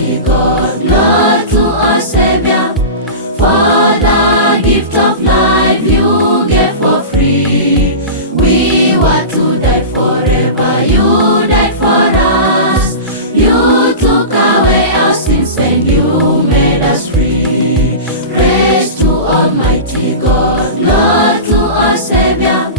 Almighty God, Lord to our Savior, for the gift of life you gave for free. We were to die forever, you died for us. You took away our sins and you made us free. Praise to Almighty God, Lord to our Savior,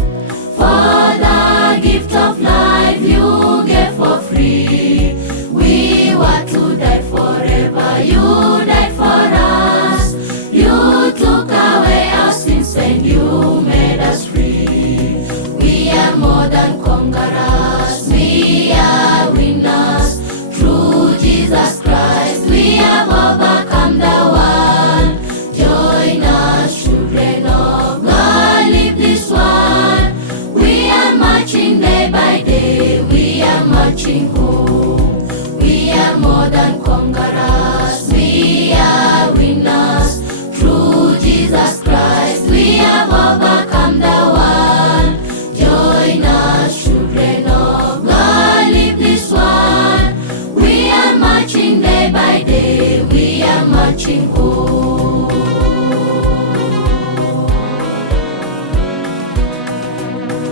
for the gift of life you gave for free. We were to die forever, you died for us. You took away our sins and you made us free. We are more than conquerors, we are winners. Through Jesus Christ we have overcome the world. Join us, children of God, live this one. We are marching day by day, we are marching home. We are more than conquerors, we are winners. Through Jesus Christ we have overcome the world. Join us, children of God, live this one. We are marching day by day, we are marching home.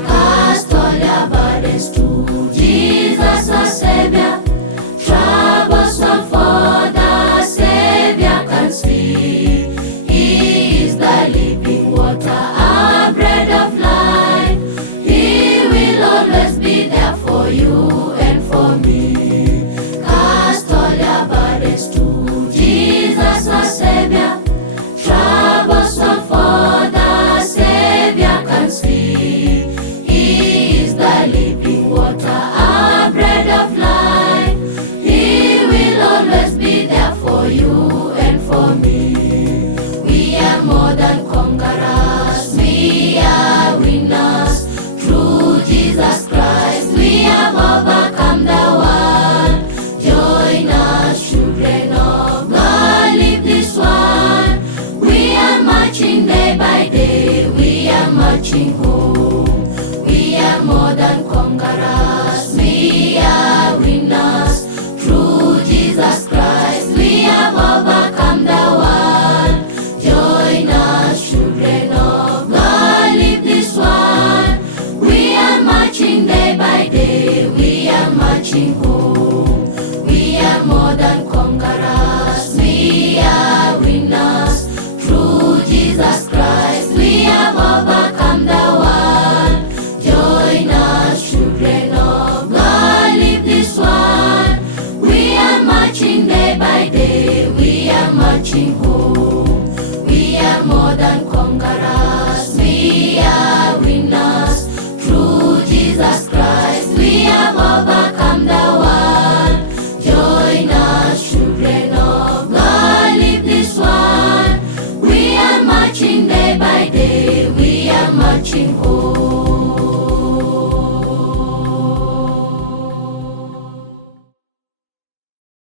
Cast all your burdens to Jesus our Savior. Troubles all for the Savior can see. He is the living water, our bread of life. He will always be there for you and for me. Cast all your burdens to Jesus our Savior. Troubles all for the Savior can see. He is the living water, our bread of life. He will always be there for you and for me. We are more than conquerors, we are winners. Through Jesus Christ we have overcome the world. Join us, children of God, live this one. We are marching day by day, we are marching home. We are more than conquerors, we are winners. Through Jesus Christ we have overcome the world. Join us, children of God, live this one. We are marching day by day, we are marching home.